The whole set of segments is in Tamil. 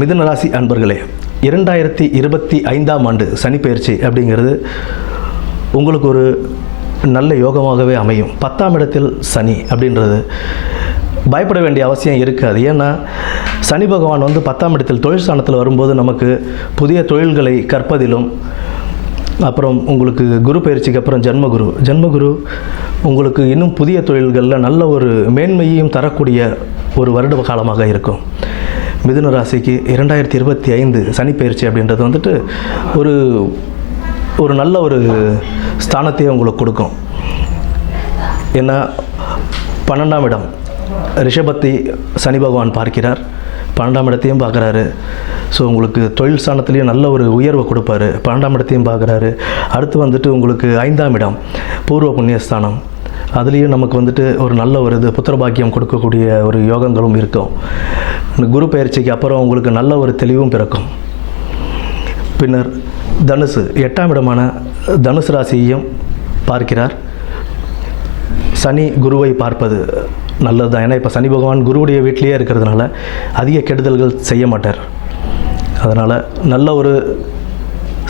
மிதுன ராசி அன்பர்களே, 2025ஆம் ஆண்டு சனிப்பெயர்ச்சி அப்படிங்கிறது உங்களுக்கு ஒரு நல்ல யோகமாகவே அமையும். 10ஆம் இடத்தில் சனி அப்படின்றது பயப்பட வேண்டிய அவசியம் இருக்காது. ஏன்னா சனி பகவான் 10ஆம் இடத்தில் தொழில் ஸ்தானத்தில் வரும்போது நமக்கு புதிய தொழில்களை கற்பதிலும், அப்புறம் உங்களுக்கு குரு பயிற்சிக்கு அப்புறம் ஜென்மகுரு உங்களுக்கு இன்னும் புதிய தொழில்களில் நல்ல ஒரு மேன்மையையும் தரக்கூடிய ஒரு வருட காலமாக இருக்கும். மிதுன ராசிக்கு 2025 சனிப்பெயர்ச்சி அப்படின்றது ஒரு நல்ல ஒரு ஸ்தானத்தையே உங்களுக்கு கொடுக்கும். ஏன்னா 12ஆம் இடம் ரிஷபத்தை சனி பகவான் பார்க்கிறார், 12ஆம் இடத்தையும் பார்க்குறாரு. ஸோ உங்களுக்கு தொழில் ஸ்தானத்துலேயும் நல்ல ஒரு உயர்வை கொடுப்பாரு. 12ஆம் இடத்தையும் பார்க்குறாரு. அடுத்து உங்களுக்கு 5ஆம் இடம் பூர்வ புண்ணியஸ்தானம், அதுலேயும் நமக்கு ஒரு நல்ல ஒரு புத்திரபாக்கியம் கொடுக்கக்கூடிய ஒரு யோகங்களும் இருக்கும். குரு பயிற்சிக்கு அப்புறம் உங்களுக்கு நல்ல ஒரு தெளிவும் பிறக்கும். பின்னர் தனுசு 8ஆம் இடமான தனுசு ராசியையும் பார்க்கிறார். சனி குருவை பார்ப்பது நல்லது தான். ஏன்னா இப்போ சனி பகவான் குருவுடைய வீட்டிலேயே இருக்கிறதுனால அதிக கெடுதல்கள் செய்ய மாட்டார். அதனால் நல்ல ஒரு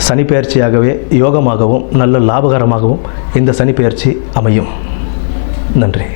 சனிப்பெயர்ச்சியாகவே யோகமாகவும் நல்ல லாபகரமாகவும் இந்த சனிப்பெயர்ச்சி அமையும். நன்றி.